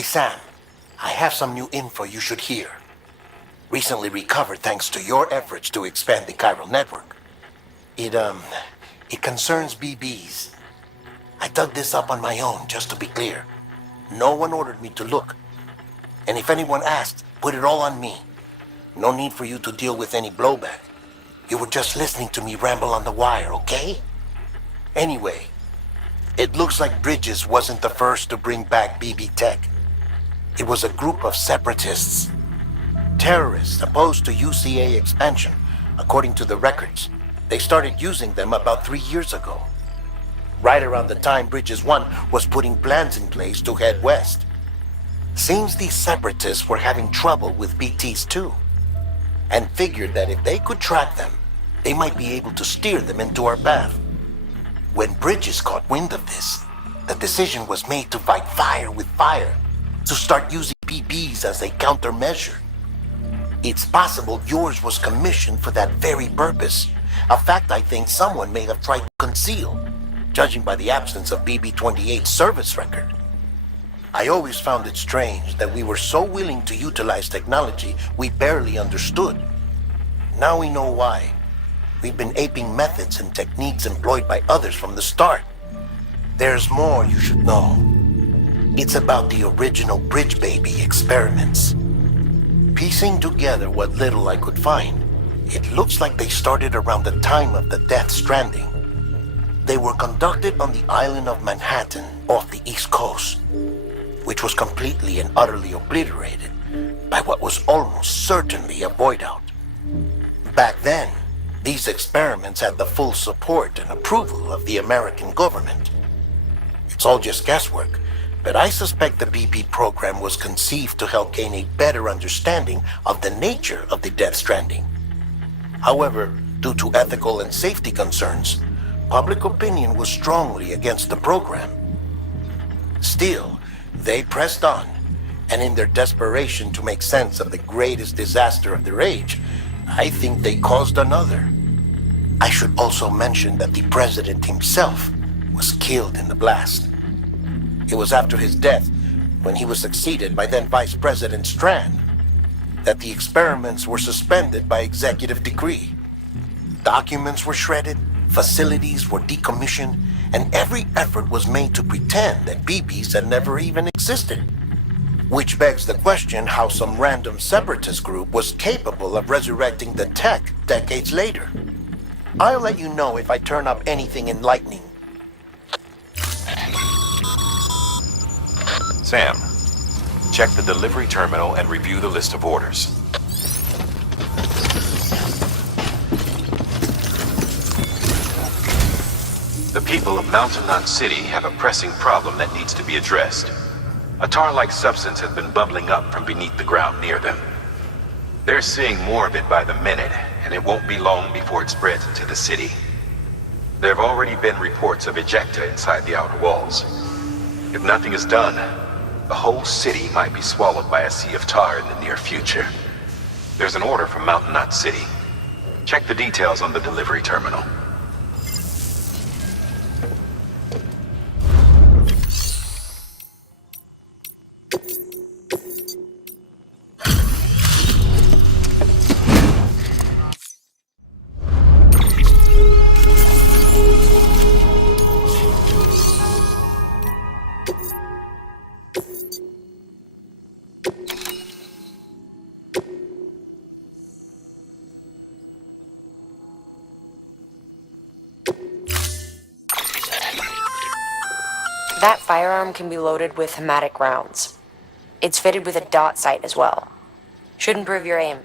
Hey Sam, I have some new info you should hear. Recently recovered thanks to your efforts to expand the chiral network. It concerns BBs. I dug this up on my own, just to be clear. No one ordered me to look. And if anyone asked, put it all on me. No need for you to deal with any blowback. You were just listening to me ramble on the wire, okay? Anyway, it looks like Bridges wasn't the first to bring back BB tech. It was a group of separatists. Terrorists opposed to UCA expansion, according to the records. They started using them about 3 years ago. Right around the time Bridges 1 was putting plans in place to head west. Seems these separatists were having trouble with BTs too, and figured that if they could track them, they might be able to steer them into our path. When Bridges caught wind of this, the decision was made to fight fire with fire, to start using BBs as a countermeasure. It's possible yours was commissioned for that very purpose, a fact I think someone may have tried to conceal, judging by the absence of BB-28's service record. I always found it strange that we were so willing to utilize technology we barely understood. Now we know why. We've been aping methods and techniques employed by others from the start. There's more you should know. It's about the original Bridge Baby experiments. Piecing together what little I could find, it looks like they started around the time of the Death Stranding. They were conducted on the island of Manhattan off the East Coast, which was completely and utterly obliterated by what was almost certainly a void out. Back then, these experiments had the full support and approval of the American government. It's all just guesswork, but I suspect the BB program was conceived to help gain a better understanding of the nature of the Death Stranding. However, due to ethical and safety concerns, public opinion was strongly against the program. Still, they pressed on, and in their desperation to make sense of the greatest disaster of their age, I think they caused another. I should also mention that the president himself was killed in the blast. It was after his death, when he was succeeded by then Vice President Strand, that the experiments were suspended by executive decree. Documents were shredded, facilities were decommissioned, and every effort was made to pretend that BBs had never even existed. Which begs the question how some random separatist group was capable of resurrecting the tech decades later. I'll let you know if I turn up anything enlightening. Sam, check the delivery terminal and review the list of orders. The people of Mountain Knot City have a pressing problem that needs to be addressed. A tar-like substance has been bubbling up from beneath the ground near them. They're seeing more of it by the minute, and it won't be long before it spreads into the city. There have already been reports of ejecta inside the outer walls. If nothing is done, the whole city might be swallowed by a sea of tar in the near future. There's an order from Mountain Knot City. Check the details on the delivery terminal. That firearm can be loaded with hematic rounds. It's fitted with a dot sight as well. Should improve your aim.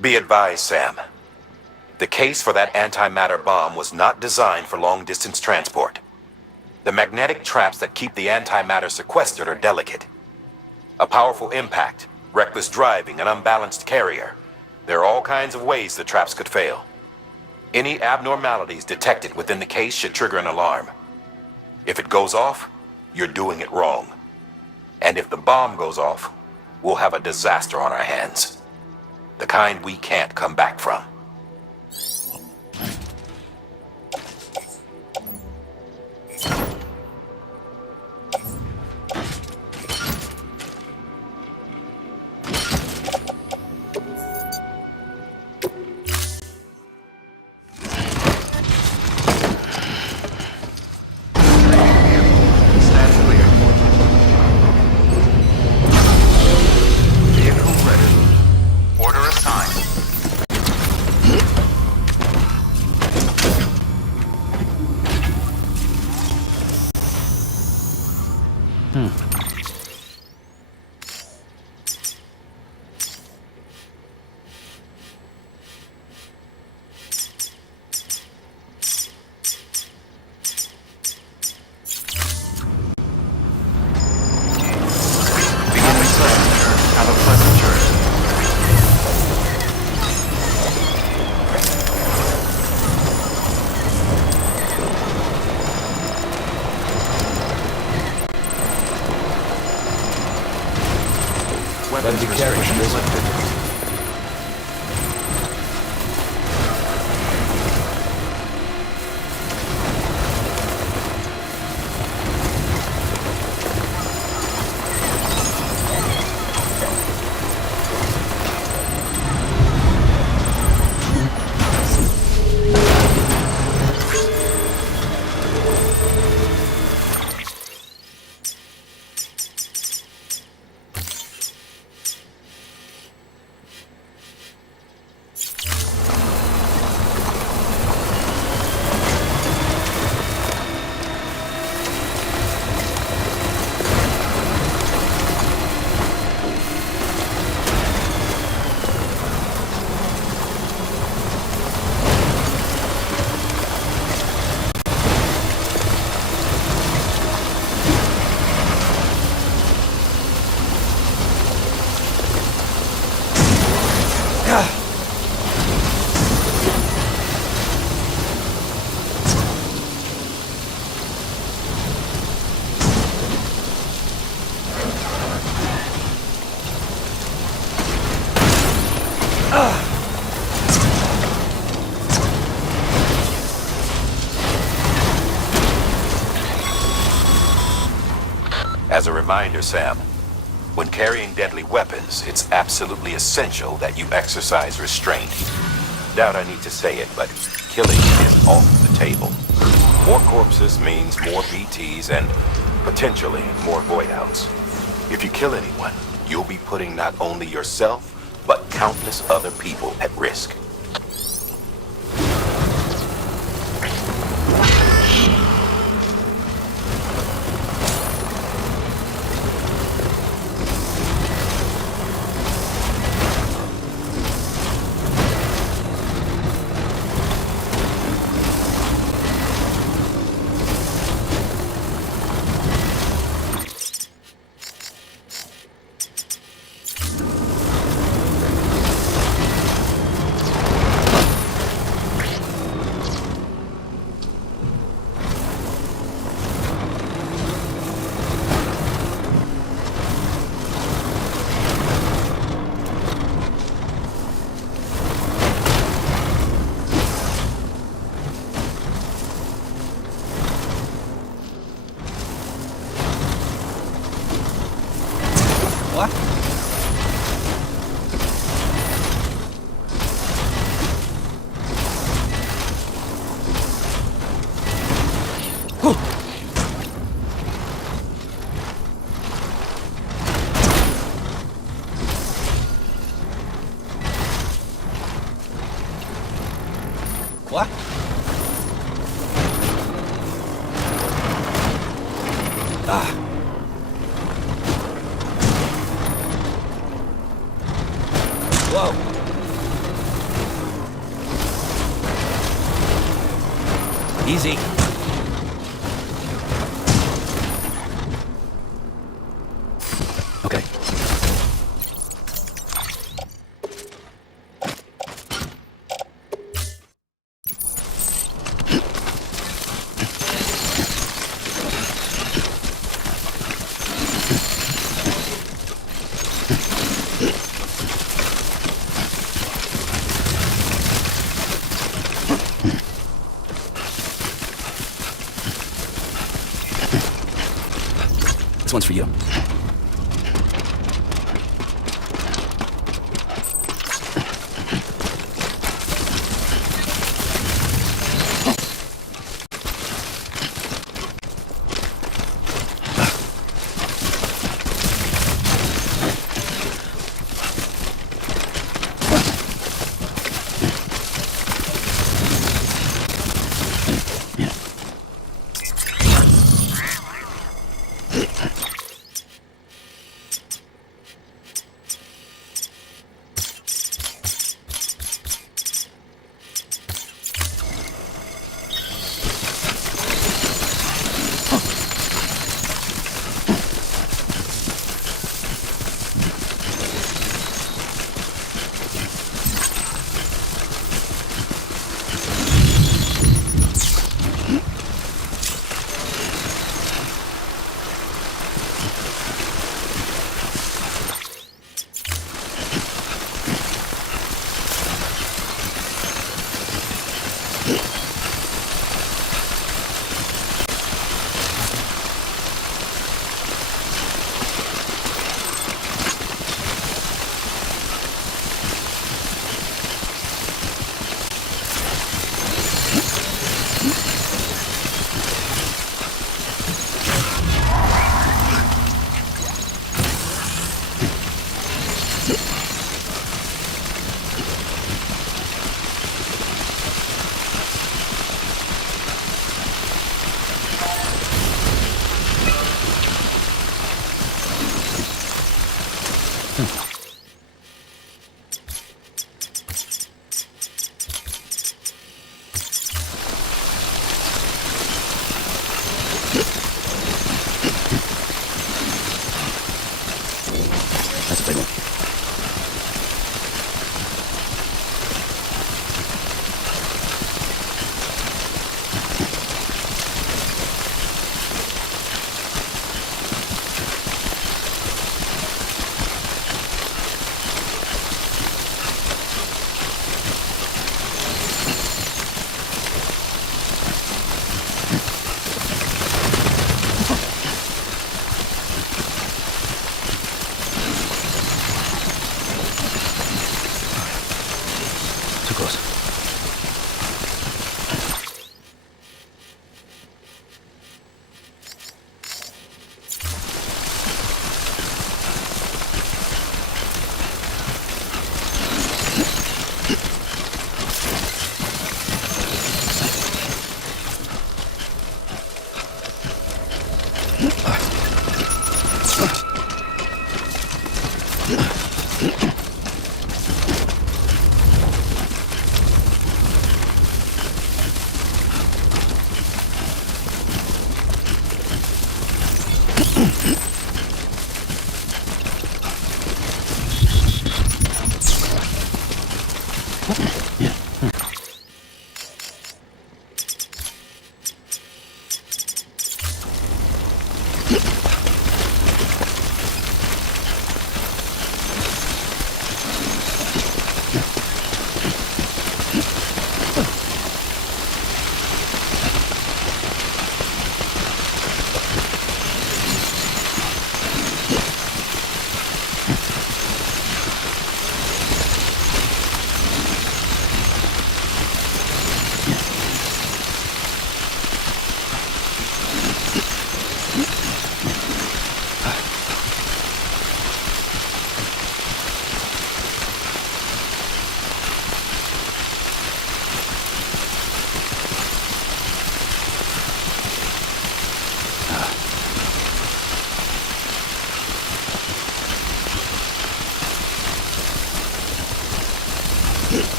Be advised, Sam. The case for that antimatter bomb was not designed for long-distance transport. The magnetic traps that keep the antimatter sequestered are delicate. A powerful impact, reckless driving, an unbalanced carrier. There are all kinds of ways the traps could fail. Any abnormalities detected within the case should trigger an alarm. If it goes off, you're doing it wrong. And if the bomb goes off, we'll have a disaster on our hands. The kind we can't come back from. Let it be carried. As a reminder, Sam, when carrying deadly weapons, it's absolutely essential that you exercise restraint. Doubt I need to say it, but killing is off the table. More corpses means more BTs and potentially more void-outs. If you kill anyone, you'll be putting not only yourself, but countless other people at risk. What? Ah. Whoa. Easy. Okay. This one's for you.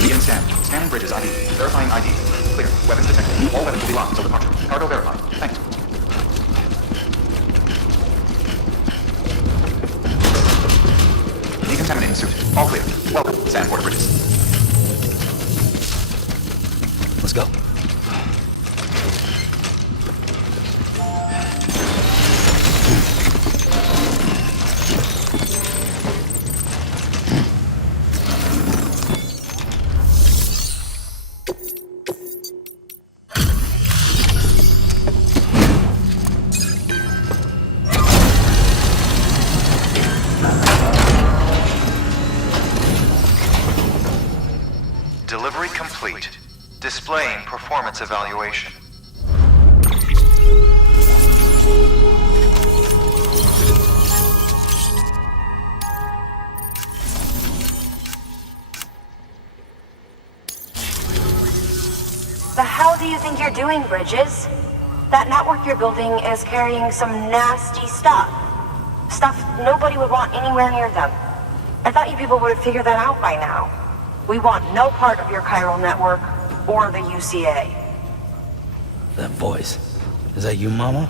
Leading scan. Scanning bridges ID. Verifying ID. Clear. Weapons detected. All weapons will be locked until departure. Cargo verified. Thanks. Decontaminating suit. All clear. Welcome. Sandport bridges. Let's go. Delivery complete. Displaying performance evaluation. The hell do you think you're doing, Bridges? That network you're building is carrying some nasty stuff. Stuff nobody would want anywhere near them. I thought you people would have figured that out by now. We want no part of your chiral network or the UCA. That voice. Is that you, Mama?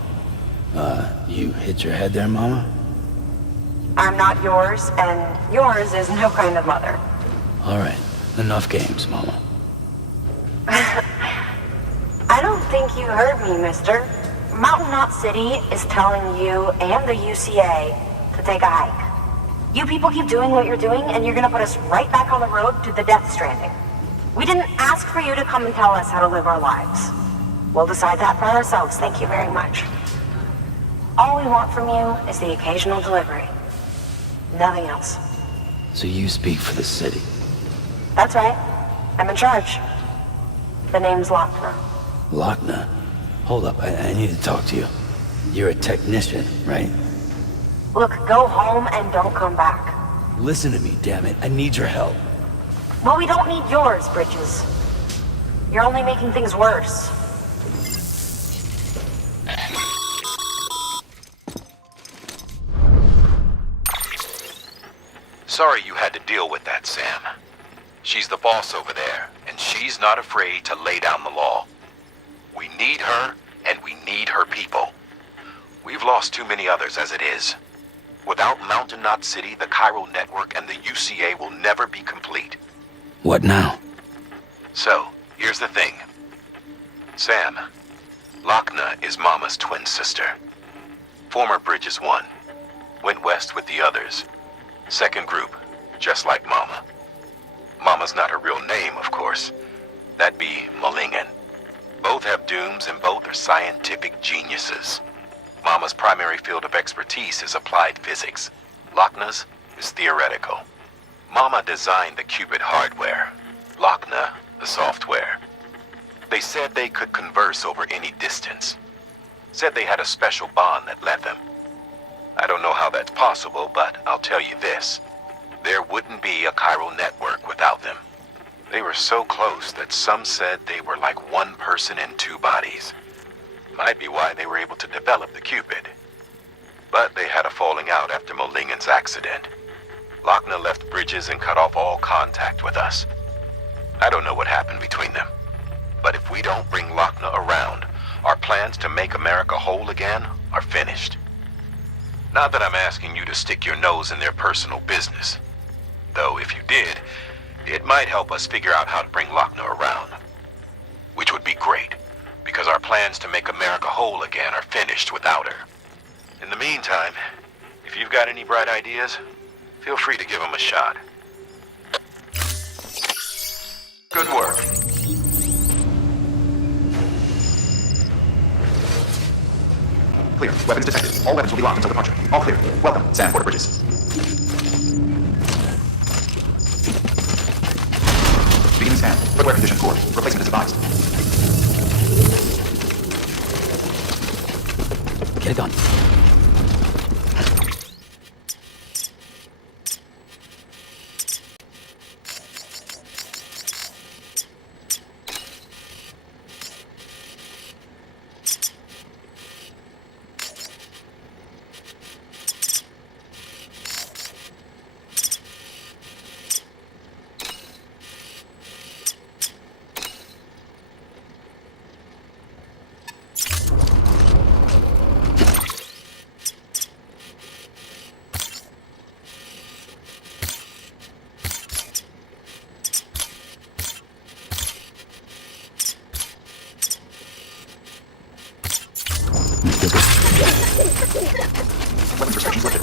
You hit your head there, Mama? I'm not yours, and yours is no kind of mother. Alright, enough games, Mama. I don't think you heard me, mister. Mountain Knot City is telling you and the UCA to take a hike. You people keep doing what you're doing, and you're gonna put us right back on the road to the death stranding. We didn't ask for you to come and tell us how to live our lives. We'll decide that for ourselves, thank you very much. All we want from you is the occasional delivery. Nothing else. So you speak for the city. That's right. I'm in charge. The name's Lochner. Lochner? Hold up, I need to talk to you. You're a technician, right? Look, go home and don't come back. Listen to me, damn it. I need your help. Well, we don't need yours, Bridges. You're only making things worse. Sorry you had to deal with that, Sam. She's the boss over there, and she's not afraid to lay down the law. We need her, and we need her people. We've lost too many others as it is. Without Mountain Knot City, the chiral network, and the UCA will never be complete. What now? So, here's the thing. Sam, Lochner is Mama's twin sister. Former Bridges 1. Went west with the others. Second group, just like Mama. Mama's not her real name, of course. That'd be Malingen. Both have dooms and both are scientific geniuses. Mama's primary field of expertise is applied physics. Lochner's is theoretical. Mama designed the qubit hardware. Lochner, the software. They said they could converse over any distance. Said they had a special bond that led them. I don't know how that's possible, but I'll tell you this. There wouldn't be a chiral network without them. They were so close that some said they were like one person in two bodies. Might be why they were able to develop the qubit. But they had a falling out after Molingen's accident. Lochner left Bridges and cut off all contact with us. I don't know what happened between them. But if we don't bring Lochner around, our plans to make America whole again are finished. Not that I'm asking you to stick your nose in their personal business. Though if you did, it might help us figure out how to bring Lochner around. Which would be great, because our plans to make America whole again are finished without her. In the meantime, If you've got any bright ideas, feel free to give them a shot. Good work. Clear. Weapons detected. All weapons will be locked until departure. All clear. Welcome, Sandport Bridges. Beginning scan. Footwear condition poor. Replacement is advised. Get it done. Weapons restrictions lifted.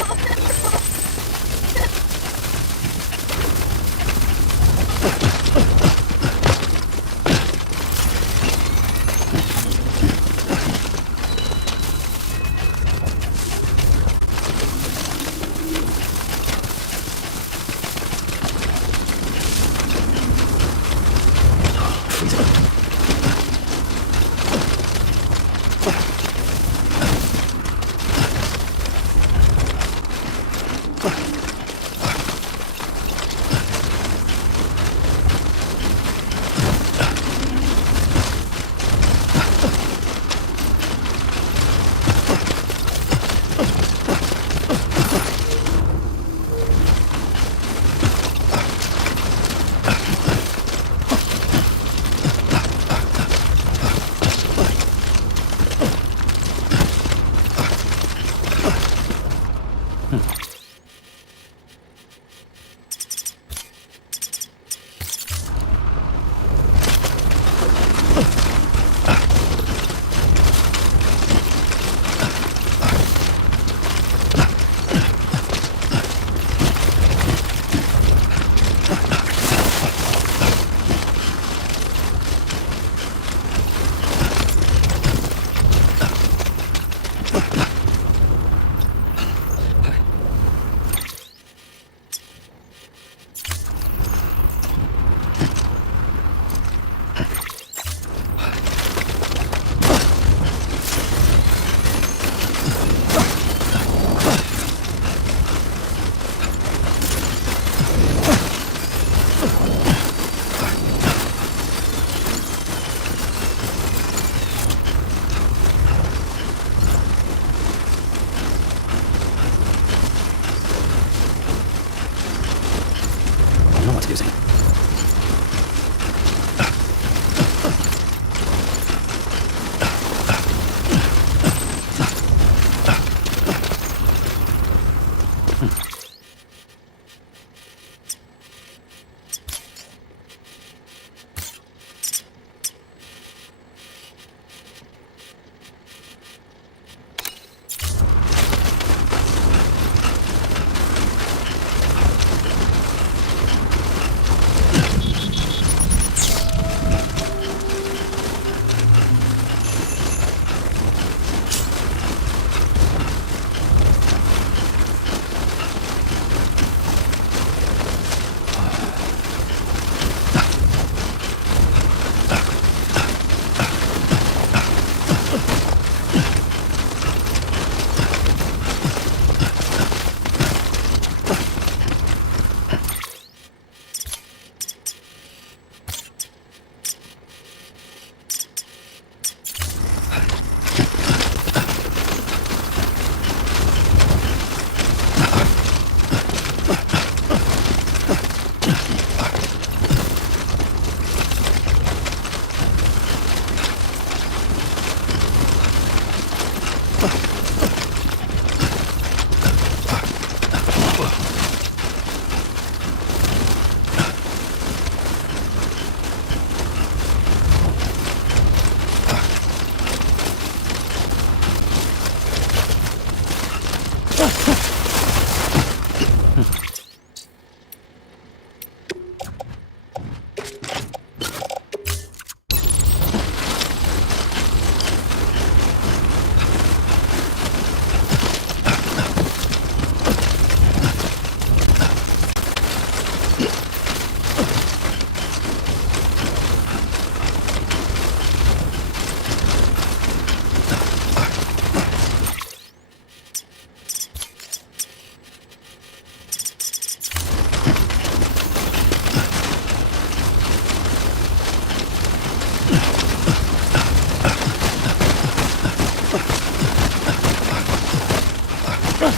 God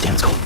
damn, it's cold.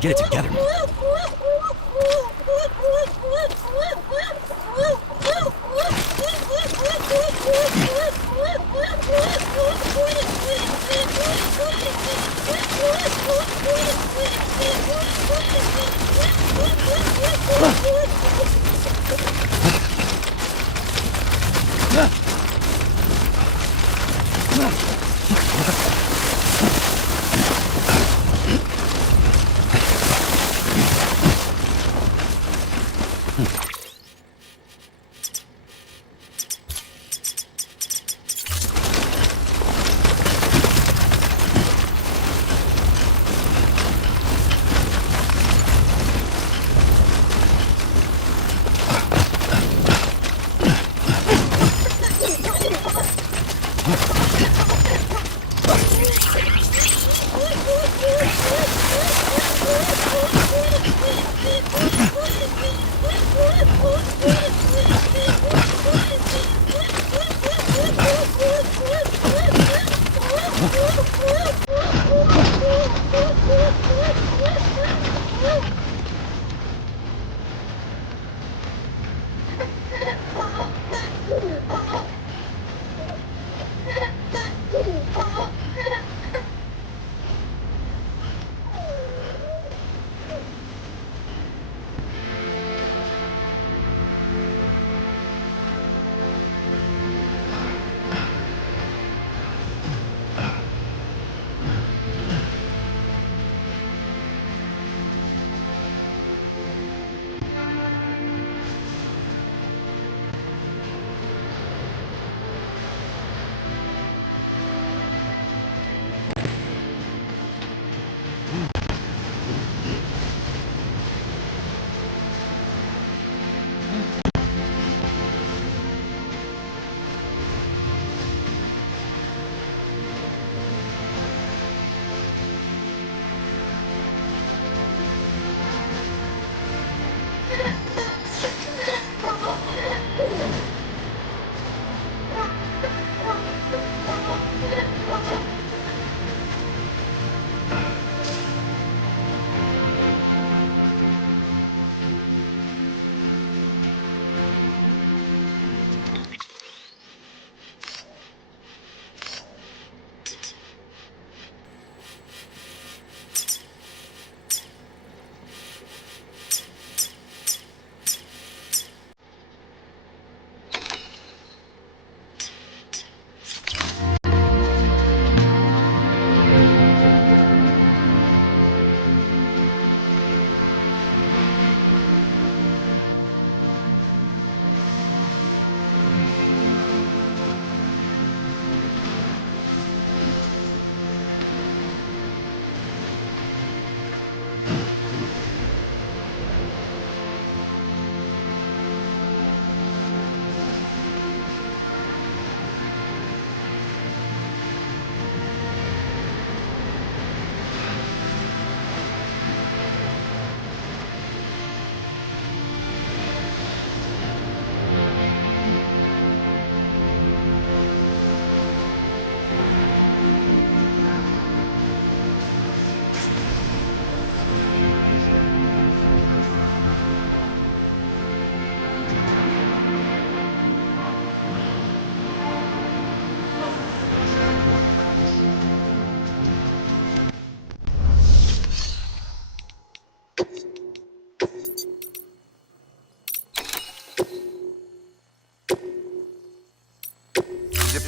Get it together, man.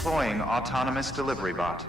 Deploying autonomous delivery bot.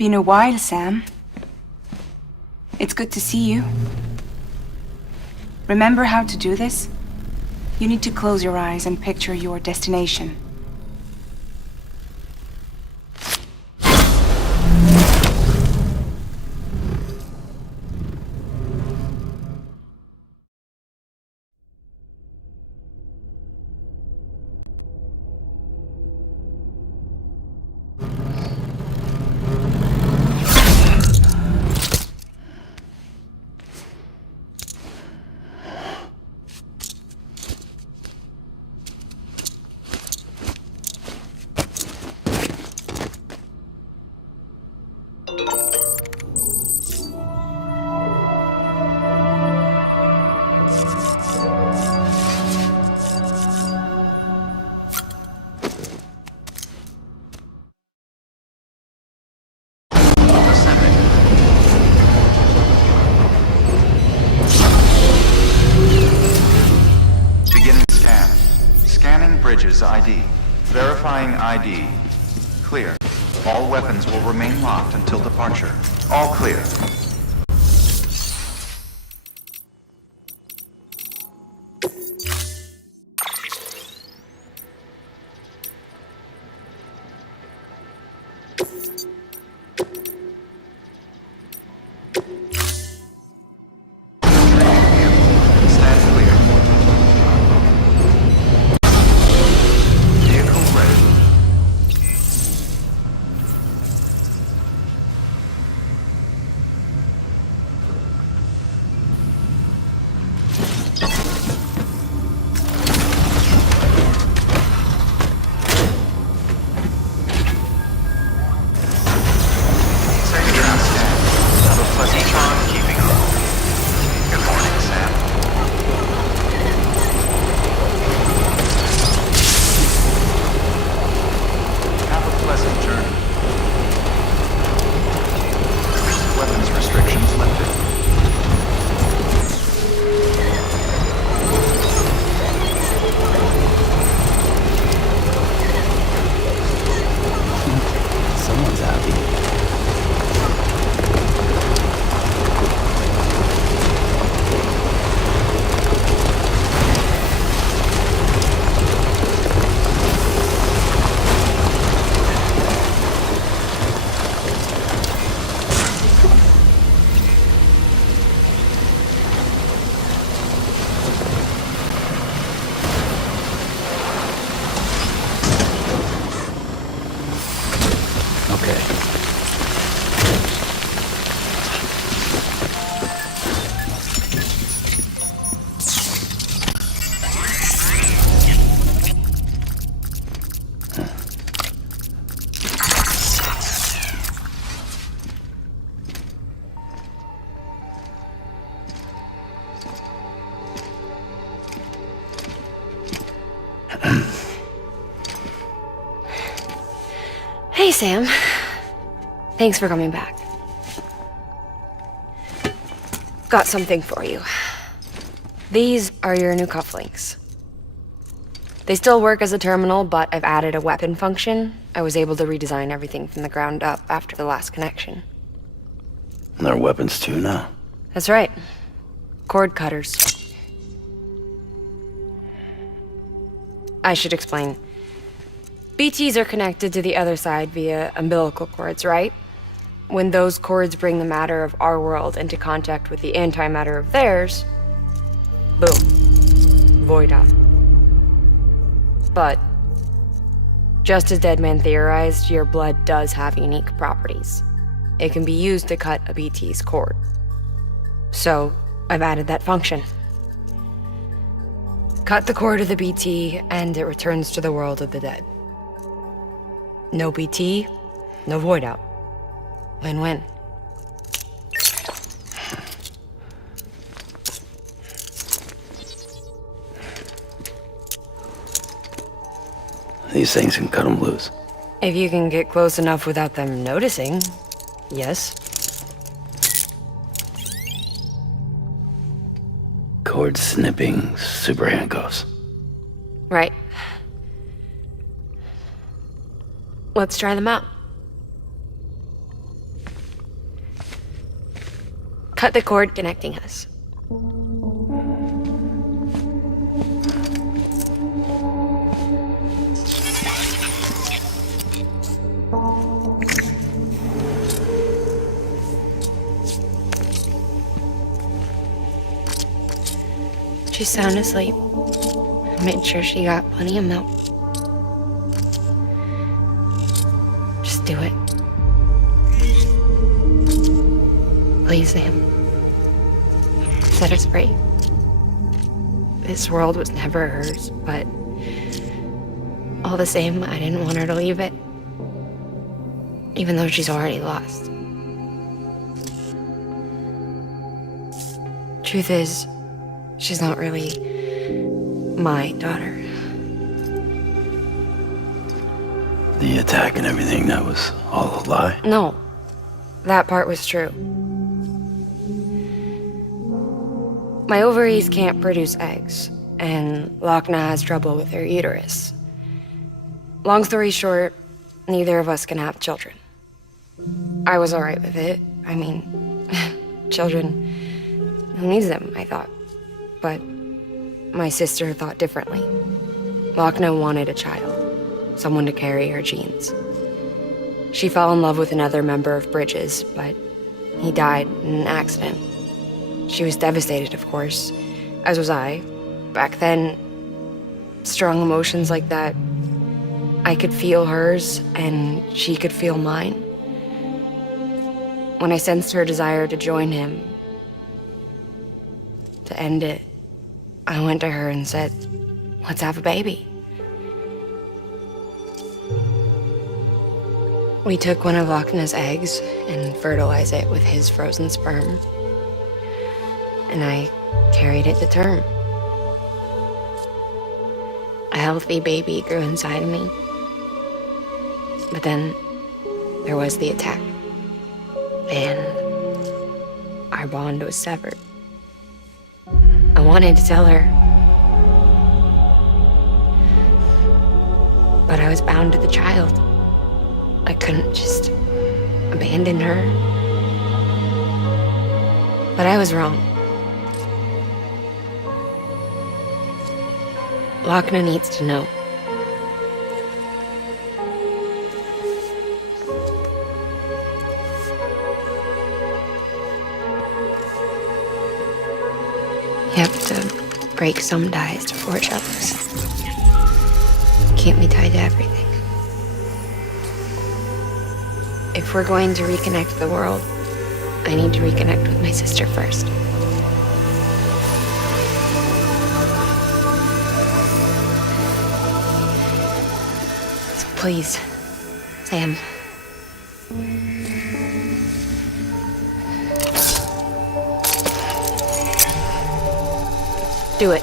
Been a while, Sam. It's good to see you. Remember how to do this? You need to close your eyes and picture your destination. Bridges ID. Verifying ID. Clear. All weapons will remain locked until departure. All clear. Hey, Sam. Thanks for coming back. Got something for you. These are your new cufflinks. They still work as a terminal, but I've added a weapon function. I was able to redesign everything from the ground up after the last connection. And they're weapons too now. That's right. Cord cutters. I should explain. BTs are connected to the other side via umbilical cords, right? When those cords bring the matter of our world into contact with the antimatter of theirs, boom. Void out. But, just as Deadman theorized, your blood does have unique properties. It can be used to cut a BT's cord. So, I've added that function. Cut the cord of the BT, and it returns to the world of the dead. No BT, no void out. Win-win. These things can cut them loose. If you can get close enough without them noticing, yes. Cord snipping super handcuffs. Right. Let's try them out. Cut the cord connecting us. She's sound asleep. I made sure she got plenty of milk. Just do it. Please, Sam. Set us free. This world was never hers, but all the same, I didn't want her to leave it. Even though she's already lost. Truth is, she's not really my daughter. The attack and everything, that was all a lie? No, that part was true. My ovaries can't produce eggs, and Lochna has trouble with her uterus. Long story short, neither of us can have children. I was alright with it. I mean, children, who needs them, I thought. But my sister thought differently. Lochna wanted a child, someone to carry her genes. She fell in love with another member of Bridges, but he died in an accident. She was devastated, of course, as was I. Back then, strong emotions like that, I could feel hers, and she could feel mine. When I sensed her desire to join him, to end it, I went to her and said, let's have a baby. We took one of Lochna's eggs and fertilized it with his frozen sperm. And I carried it to term. A healthy baby grew inside of me. But then there was the attack. And our bond was severed. I wanted to tell her. But I was bound to the child. I couldn't just abandon her. But I was wrong. Lochna needs to know. You have to break some ties to forge others. Can't be tied to everything. If we're going to reconnect the world, I need to reconnect with my sister first. So please, Sam. Do it.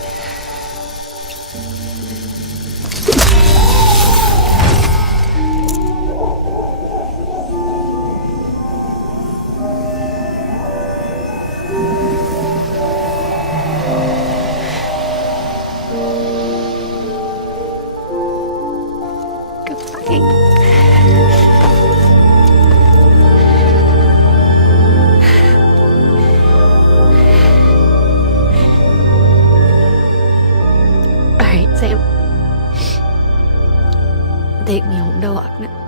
take me home to Loch Ness.